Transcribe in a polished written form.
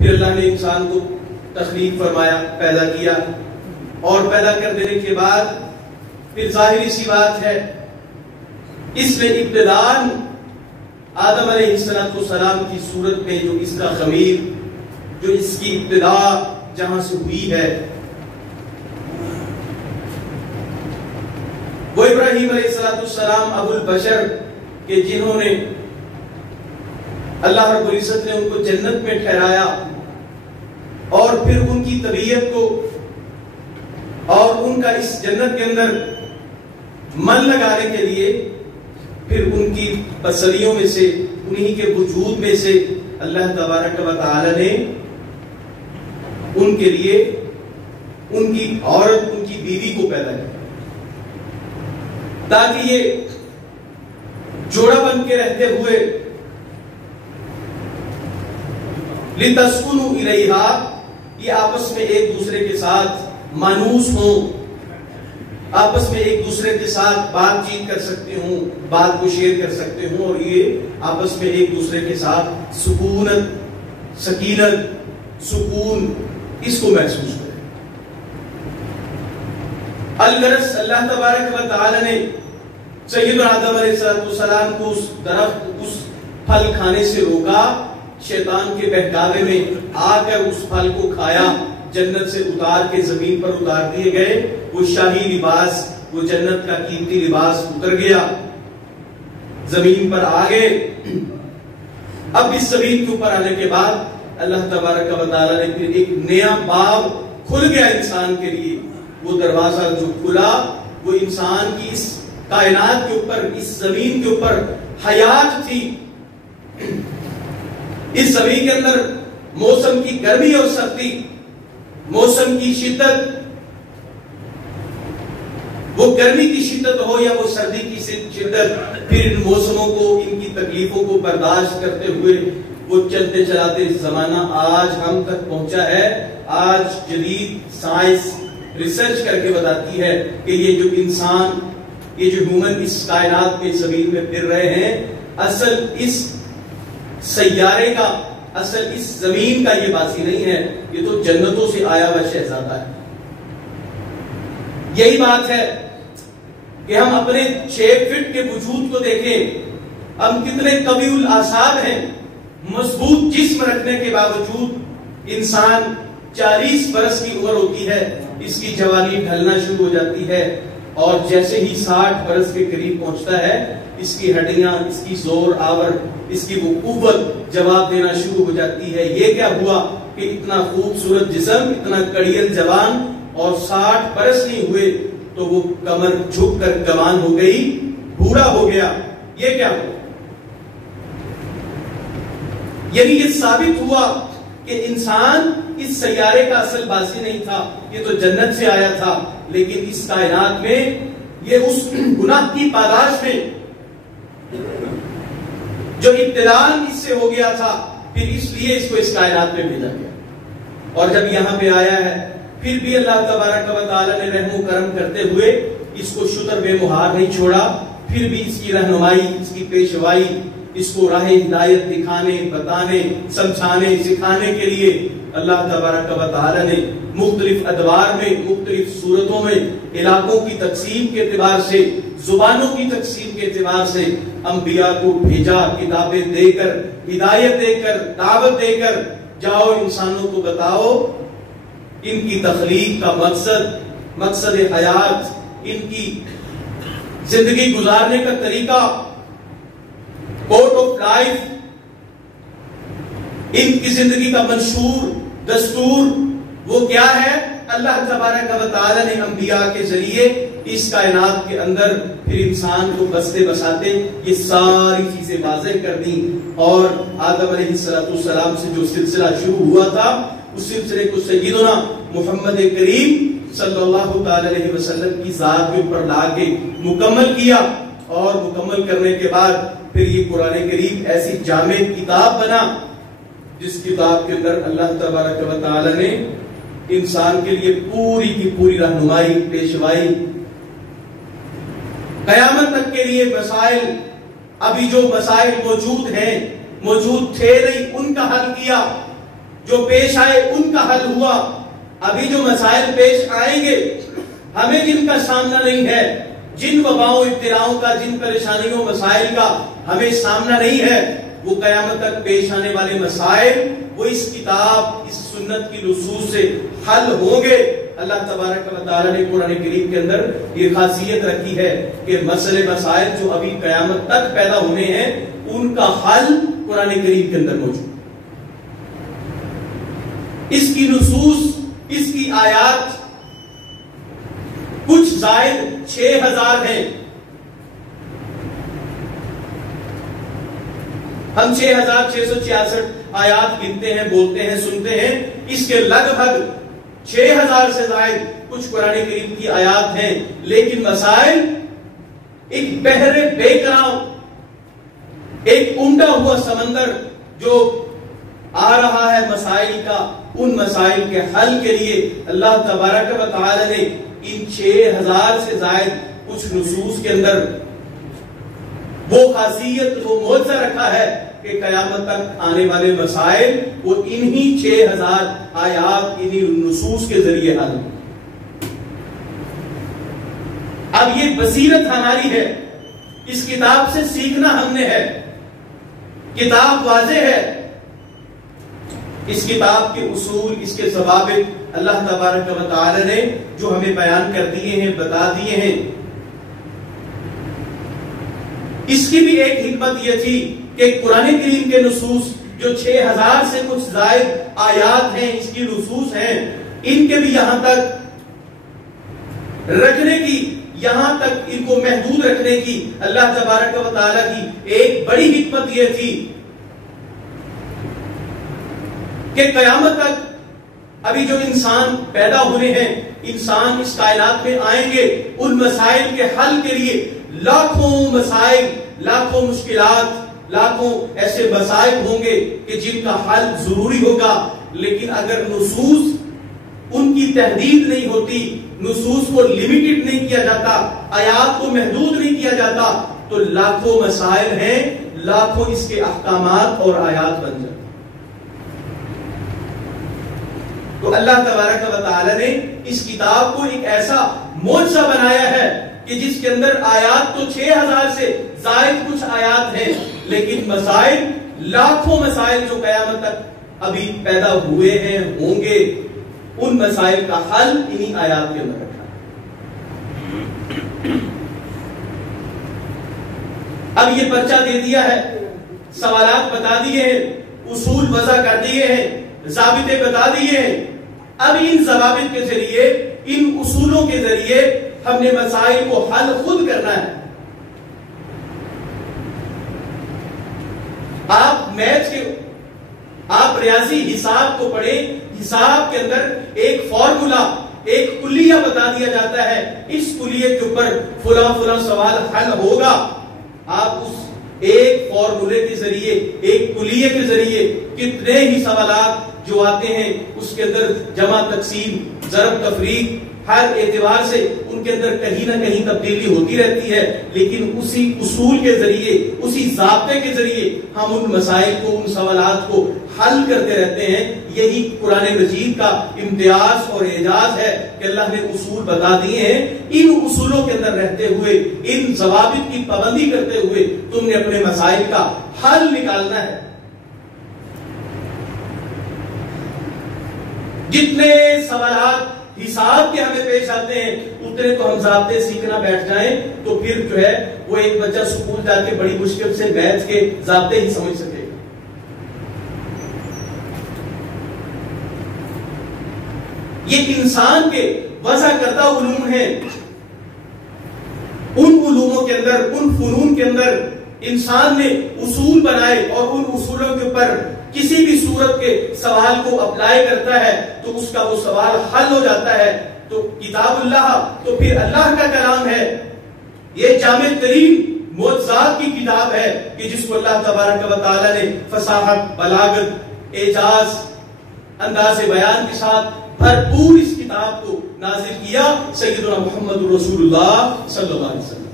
پھر اللہ نے انسان کو تخلیق فرمایا، پیدا کیا، اور پیدا کر دینے کے بعد پھر ظاہری سی بات ہے اس میں ابتداءً آدم علیہ السلام کی صورت میں جو اس کا خمیر، جو اس کی ابتدا جہاں سے ہوئی ہے، وہ ابراہیم علیہ السلام ابو البشر کہ جنہوں نے اللہ رب العزت نے ان کو جنت میں ٹھہرایا، اور پھر ان کی طبیعت کو اور ان کا اس جنت کے اندر من لگانے کے لیے پھر ان کی پسلیوں میں سے، انہی کے وجود میں سے اللہ تبارک و تعالی نے ان کے لیے ان کی عورت، ان کی بیوی کو پیدا کیا، تاکہ یہ جوڑا بن کے رہتے ہوئے لِتَسْكُنُوا إِلَيْهَا، یہ آپس میں ایک دوسرے کے ساتھ مانوس ہوں، آپس میں ایک دوسرے کے ساتھ بات چیت کر سکتے ہوں، بات کو شیئر کر سکتے ہوں، اور یہ آپس میں ایک دوسرے کے ساتھ سکونت، سکینت، سکون اس کو محسوس کریں۔ الغرض اللہ تبارک و تعالی نے سیدنا آدم علیہ السلام کو اس درخت، اس پھل کھانے سے روکا، شیطان کے بہکاوے میں آ کر اس پھل کو کھایا، جنت سے اتار کے زمین پر اتار دیے گئے، وہ شاہی لباس، وہ جنت کا قیمتی لباس اتر گیا، زمین پر آ گئے۔ اب اس زمین کے اوپر آنے کے بعد اللہ تبارک و تعالی نے پھر ایک نیا باب کھل گیا انسان کے لیے، وہ دروازہ جو کھلا وہ انسان کی اس کائنات کے اوپر، اس زمین کے اوپر حیات تھی۔ اس زمین کے اندر موسم کی گرمی اور سردی، موسم کی شدت، وہ گرمی کی شدت ہو یا وہ سردی کی شدت، پھر ان موسموں کو، ان کی تکلیفوں کو برداشت کرتے ہوئے وہ چلتے چلاتے زمانہ آج ہم تک پہنچا ہے۔ آج جدید سائنس ریسرچ کر کے بتاتی ہے کہ یہ جو انسان، یہ جو ہیومن اس کائنات میں زمین میں پھر رہے ہیں، اصل اس سیارے کا، اصل اس زمین کا یہ باسی نہیں ہے، یہ تو جنتوں سے آیا ہوا شہزادہ ہے۔ یہی بات ہے کہ ہم اپنے 6 فٹ کے وجود کو دیکھیں، ہم کتنے قوی الاعصاب ہیں، مضبوط جسم رکھنے کے باوجود انسان 40 برس کی عمر ہوتی ہے، اس کی جوانی ڈھلنا شروع ہو جاتی ہے، اور جیسے ہی 60 برس کے قریب پہنچتا ہے، اس کی ہڈیاں، اس کی زور آور، اس کی وہ قوت جواب دینا شروع ہو جاتی ہے۔ یہ کیا ہوا کہ اتنا خوبصورت جسم، اتنا کڑیل جوان، اور 60 برس نہیں ہوئے تو وہ کمر جھک کر کمان ہو گئی، بوڑھا ہو گیا۔ یہ کیا ہوا؟ یعنی یہ ثابت ہوا کہ انسان اس سیارے کا اصل باسی نہیں تھا، یہ تو جنت سے آیا تھا، لیکن اس کائنات میں یہ اس گناہ کی پاداش میں جو ابتداء اس سے ہو گیا تھا، پھر اس لیے اس کو اس کائنات میں بھیجا گیا، اور جب یہاں پہ آیا ہے پھر بھی اللہ تبارک و تعالی نے رحم و کرم کرتے ہوئے اس کو شتر بے مہار نہیں چھوڑا، پھر بھی اس کی رہنمائی، اس کی پیشوائی، اس کو راہ ہدایت دکھانے، بتانے، سمجھانے، سکھانے کے لیے اللہ تبارک و تعالی نے مختلف ادوار میں، مختلف صورتوں میں، علاقوں کی تقسیم کے اعتبار سے، زبانوں کی تقسیم کے اعتبار سے انبیاء کو بھیجا، کتابیں دے کر، ہدایت دے کر، دعوت دے کر، جاؤ انسانوں کو بتاؤ ان کی تخلیق کا مقصد حیات، ان کی زندگی گزارنے کا طریقہ، کوڈ آف لائف، ان کی زندگی کا منشور، دستور وہ کیا ہے؟ اللہ تبارک و تعالی نے انبیاء کے ذریعے اس کائنات کے اندر پھر انسان کو بستے بساتے یہ ساری چیزیں واضح کر دیں، اور آدم علیہ السلام سے جو سلسلہ شروع ہوا تھا اس سلسلے کو سیدنا محمد کریم صلی اللہ تعالی علیہ وسلم کی ذات کے اوپر لا کے مکمل کیا، اور مکمل کرنے کے بعد پھر یہ قرآن کریم ایسی جامع کتاب بنا جس کتاب کے اندر اللہ تبارک و تعالی نے انسان کے لیے پوری کی پوری رہنمائی، پیشوائی، قیامت تک کے لیے مسائل، ابھی جو مسائل موجود ہیں، موجود تھے نہیں، ان کا حل کیا، جو پیش آئے ان کا حل ہوا. ابھی جو مسائل پیش آئیں گے ہمیں جن کا سامنا نہیں ہے، جن وباؤں ابتلاؤں کا، جن پریشانیوں مسائل کا ہمیں سامنا نہیں ہے، وہ قیامت تک پیش آنے والے مسائل وہ اس کتاب، اس سنت کی نصوص سے حل ہوں گے. اللہ تبارک و تعالی نے قرآن کریم کے اندر یہ خاصیت رکھی ہے کہ مسئلے مسائل جو ابھی قیامت تک پیدا ہونے ہیں ان کا حل قرآن کریم کے اندر موجود. اس کی نصوص، اس کی آیات کچھ زائد 6000 ہیں. ہم 6666 آیات گنتے ہیں، بولتے ہیں، سنتے ہیں. اس کے لگ بھگ 6000 سے زائد کچھ قرآن کریم کی آیات ہیں، لیکن مسائل ایک بحر بے کرام، ایک امڈا ہوا سمندر جو آ رہا ہے مسائل کا. ان مسائل کے حل کے لیے اللہ تبارک و تعالی نے ان 6000 سے زائد کچھ نصوص کے اندر وہ خاصیت، وہ معجزہ رکھا ہے کہ قیامت تک آنے والے مسائل وہ انہی 6000 آیات، انہی نصوص کے ذریعے حل. اب یہ بصیرت ہماری ہے، اس کتاب سے سیکھنا ہم نے ہے. کتاب واضح ہے، اس کتاب کے اصول، اس کے ضوابط اللہ تبارک و تعالی نے جو ہمیں بیان کر دیے ہیں، بتا دیے ہیں. اس کی بھی ایک حکمت یہ تھی کہ قرآن کریم کے نصوص جو 6000 سے کچھ زائد آیات ہیں، اس کی نصوص ہیں، ان کے بھی یہاں تک رکھنے کی، یہاں تک ان کو محدود رکھنے کی اللہ تبارک و تعالی کی ایک بڑی حکمت یہ تھی کہ قیامت تک ابھی جو انسان پیدا ہونے ہیں، انسان اس کائنات میں آئیں گے، ان مسائل کے حل کے لیے لاکھوں مسائل، لاکھوں مشکلات، لاکھوں ایسے مسائل ہوں گے کہ جن کا حل ضروری ہوگا. لیکن اگر نصوص ان کی تحدید نہیں ہوتی، نصوص کو لمیٹڈ نہیں کیا جاتا، آیات کو محدود نہیں کیا جاتا، تو لاکھوں مسائل ہیں، لاکھوں اس کے احکامات اور آیات بن جاتے. تو اللہ تبارک و تعالی نے اس کتاب کو ایک ایسا معجزہ بنایا ہے کہ جس کے اندر آیات تو 6000 سے زائد کچھ آیات ہیں، لیکن مسائل، لاکھوں مسائل جو قیامت تک ابھی پیدا ہوئے ہیں، ہوں گے، ان مسائل کا حل انہی آیات کے اندر رکھا ہے. اب یہ پرچہ دے دیا ہے، سوالات بتا دیے ہیں، اصول وضع کر دیے ہیں، ضابطے بتا دیے ہیں. اب ان ضوابط کے ذریعے، ان اصولوں کے ذریعے ہم نے مسائل کو حل خود کرنا ہے. آپ میتھ کے، آپ ریاضی حساب کو پڑھیں، حساب کے اندر ایک فارمولا، ایک کلیہ بتا دیا جاتا ہے، اس کلیہ کے اوپر فلاں فلاں سوال حل ہوگا. آپ اس ایک فارمولے کے ذریعے، ایک کلیہ کے ذریعے کتنے ہی سوالات جو آتے ہیں اس کے اندر جمع، تقسیم، ضرب، تفریق، ہر اعتبار سے ان کے اندر کہیں نہ کہیں تبدیلی ہوتی رہتی ہے. لیکن اسی اصول کے ذریعے، اسی ضابطے کے ذریعے ہم ان مسائل کو، ان سوالات کو حل کرتے رہتے ہیں. یہی قرآن مجید کا امتیاز اور اعجاز ہے کہ اللہ نے اصول بتا دیے ہیں. ان اصولوں کے اندر رہتے ہوئے، ان ضوابط کی پابندی کرتے ہوئے تم نے اپنے مسائل کا حل نکالنا ہے. جتنے سوالات حساب کے ہمیں پیش آتے ہیں اتنے تو ہم ضابطے سیکھنا بیٹھ جائیں تو پھر جو ہے وہ ایک بچہ سکول جا کے بڑی مشکل سے میتھ کے ضابطے ہی سمجھ سکے. یہ انسان کے وضع کردہ علوم ہیں. ان علوموں کے اندر، ان فنون کے اندر انسان نے اصول بنائے اور ان اصولوں کے اوپر کسی بھی صورت کے سوال کو اپلائی کرتا ہے تو اس کا وہ سوال حل ہو جاتا ہے. تو کتاب اللہ تو پھر اللہ کا کلام ہے. یہ جامع ترین معجزات کی کتاب ہے کہ جس کو اللہ تبارک و تعالی نے فصاحت، بلاغت، اعجاز، انداز بیان کے ساتھ بھرپور اس کتاب کو نازل کیا. سیدنا محمد رسول اللہ صلی اللہ علیہ وسلم.